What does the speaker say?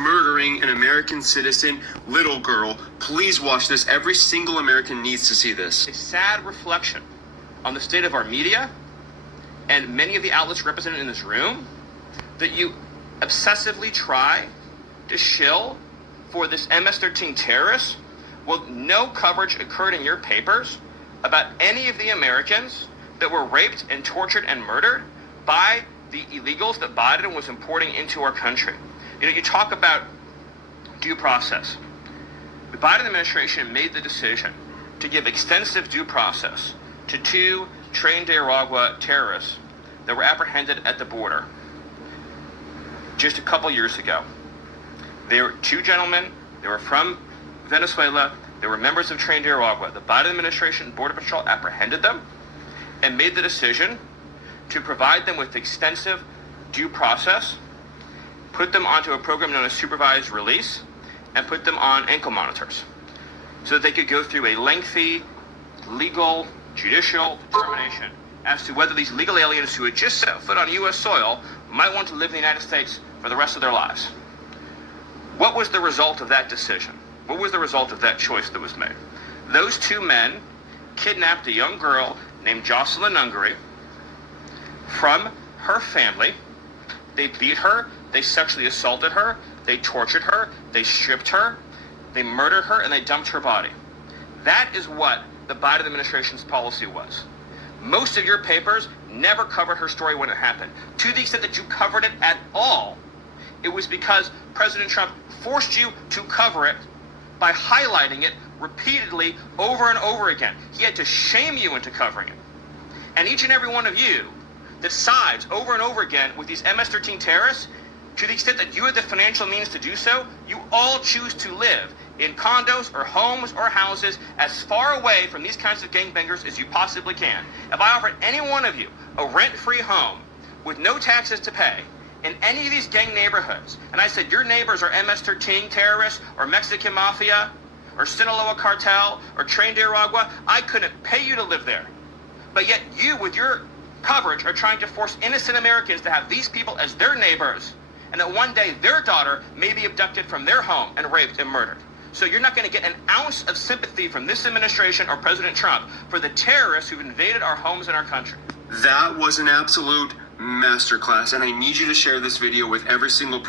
murdering an American citizen, little girl. Please watch this. Every single American needs to see this. A sad reflection on the state of our media and many of the outlets represented in this room, that you obsessively try to shill for this MS-13 terrorist. Well, no coverage occurred in your papers about any of the Americans that were raped and tortured and murdered by the illegals that Biden was importing into our country. You know, you talk about due process. The Biden administration made the decision to give extensive due process to two Tren de Aragua terrorists that were apprehended at the border just a couple years ago. They were two gentlemen. They were from Venezuela. They were members of Tren de Aragua. The Biden administration and Border Patrol apprehended them and made the decision to provide them with extensive due process, put them onto a program known as supervised release, and put them on ankle monitors so that they could go through a lengthy legal judicial determination as to whether these legal aliens who had just set foot on U.S. soil might want to live in the United States for the rest of their lives. What was the result of that decision? What was the result of that choice that was made? Those two men kidnapped a young girl named Jocelyn Ungary from her family. They beat her, they sexually assaulted her, they tortured her, they stripped her, they murdered her, and they dumped her body. That is what the Biden administration's policy was. Most of your papers never covered her story when it happened. To the extent that you covered it at all, it was because President Trump forced you to cover it by highlighting it repeatedly over and over again. He had to shame you into covering it. And each and every one of you that sides over and over again with these MS-13 terrorists, to the extent that you have the financial means to do so, you all choose to live in condos or homes or houses as far away from these kinds of gangbangers as you possibly can. If I offered any one of you a rent-free home with no taxes to pay in any of these gang neighborhoods, and I said your neighbors are MS-13 terrorists or Mexican mafia or Sinaloa cartel or Tren de Aragua, I couldn't pay you to live there. But yet you, with your coverage, are trying to force innocent Americans to have these people as their neighbors, and that one day their daughter may be abducted from their home and raped and murdered. So you're not going to get an ounce of sympathy from this administration or President Trump for the terrorists who've invaded our homes and our country. That was an absolute masterclass, and I need you to share this video with every single person